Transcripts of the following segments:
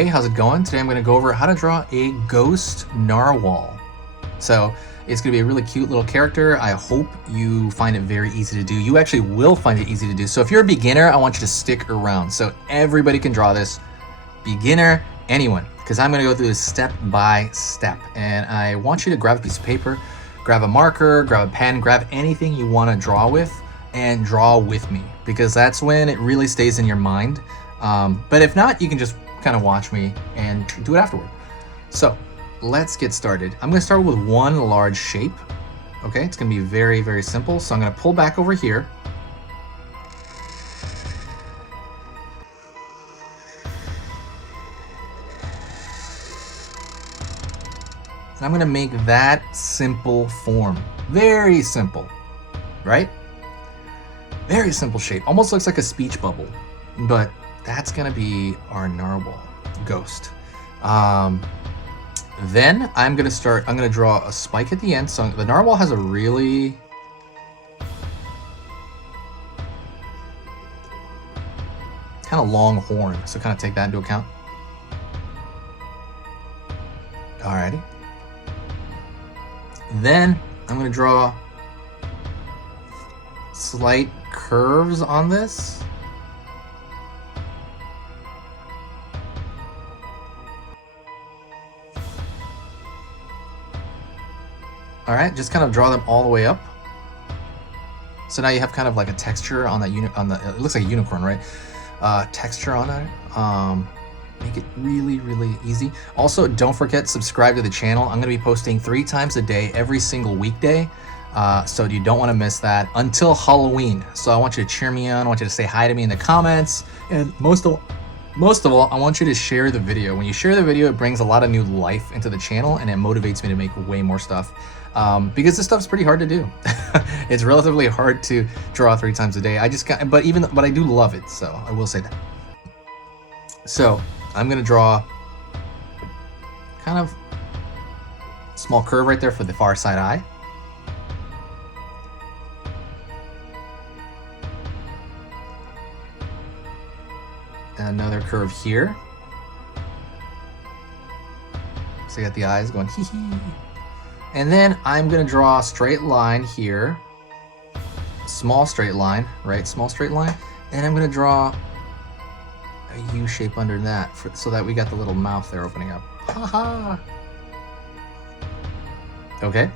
Hey, how's it going? Today I'm going to go over how to draw a ghost narwhal. So it's going to be a really cute little character. I hope you find it very easy to do. You actually will find it easy to do. So if you're a beginner, I want you to stick around. So everybody can draw this. Beginner, anyone. Because I'm going to go through this step by step. And I want you to grab a piece of paper, grab a marker, grab a pen, grab anything you want to draw with, and draw with me. Because that's when it really stays in your mind. But if not, you can just kind of watch me and do it afterward. So let's get started. I'm going to start with one large shape. Okay, it's going to be very, very simple. So I'm going to pull back over here. And I'm going to make that simple form. Very simple, right? Very simple shape. Almost looks like a speech bubble, but that's gonna be our narwhal ghost. Then I'm gonna draw a spike at the end. So the narwhal has a really kind of long horn, so kind of take that into account. Alrighty. Then I'm gonna draw slight curves on this. All right, just kind of draw them all the way up. So now you have kind of like a texture on that it looks like a unicorn, right? Texture on it. Make it really, really easy. Also, don't forget, subscribe to the channel. I'm gonna be posting 3 times a day, every single weekday. So you don't wanna miss that until Halloween. So I want you to cheer me on. I want you to say hi to me in the comments. And most of all, I want you to share the video. When you share the video, it brings a lot of new life into the channel and it motivates me to make way more stuff. Because this stuff's pretty hard to do. It's relatively hard to draw 3 times a day. But I do love it, so I will say that. So I'm gonna draw kind of a small curve right there for the far side eye. Another curve here. So you got the eyes going hee hee. And then I'm gonna draw a straight line here. Small straight line, right? Small straight line. And I'm gonna draw a U shape under that so that we got the little mouth there opening up. Ha ha. Okay.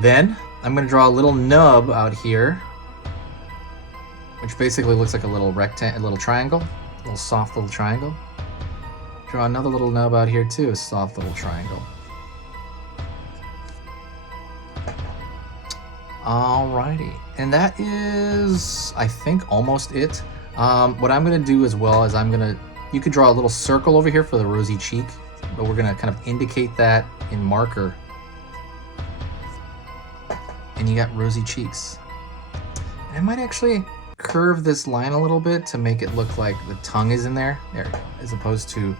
Then I'm gonna draw a little nub out here, which basically looks like a little rectangle, a little triangle. A little soft little triangle. Draw another little nub out here too, a soft little triangle. Alrighty, and that is, I think, almost it. What I'm gonna do as well is you could draw a little circle over here for the rosy cheek, but we're gonna kind of indicate that in marker. And you got rosy cheeks. And I might actually curve this line a little bit to make it look like the tongue is in there. There we go. As opposed to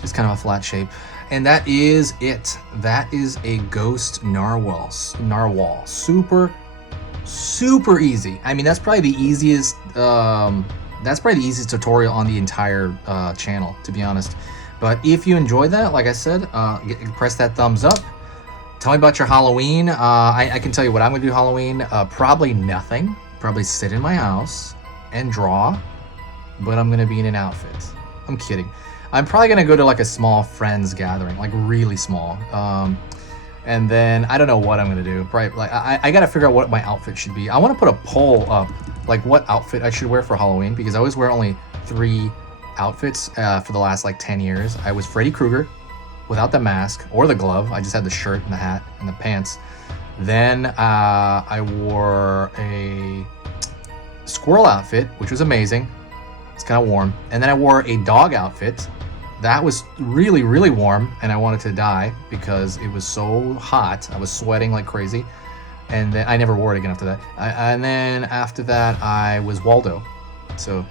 just kind of a flat shape. And that is it. That is a ghost narwhal. Super, super easy. I mean, that's probably the easiest. That's probably the easiest tutorial on the entire channel, to be honest. But if you enjoyed that, like I said, press that thumbs up. Tell me about your Halloween. I can tell you what I'm gonna do Halloween. Probably nothing. Probably sit in my house and draw, but I'm gonna be in an outfit. I'm kidding. I'm probably gonna go to like a small friends gathering, like really small. And then I don't know what I'm gonna do. Probably like I gotta figure out what my outfit should be. I want to put a poll up, like what outfit I should wear for Halloween, because I always wear only 3 outfits for the last like 10 years. I was Freddy Krueger without the mask or the glove. I just had the shirt and the hat and the pants. Then I wore a squirrel outfit, which was amazing. It's kind of warm. And then I wore a dog outfit. That was really, really warm, and I wanted to die because it was so hot. I was sweating like crazy. And then I never wore it again after that. And then after that, I was Waldo. So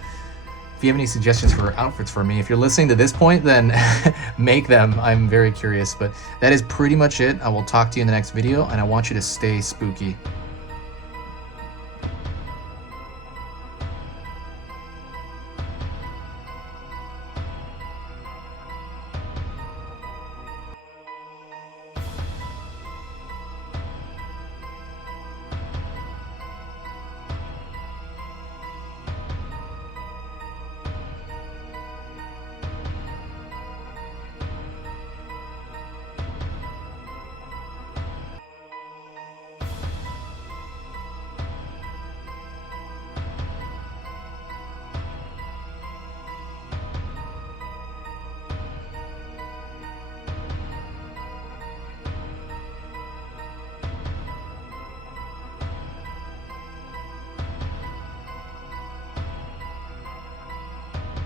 if you have any suggestions for outfits for me, if you're listening to this point, then make them. I'm very curious, but that is pretty much it. I will talk to you in the next video, and I want you to stay spooky.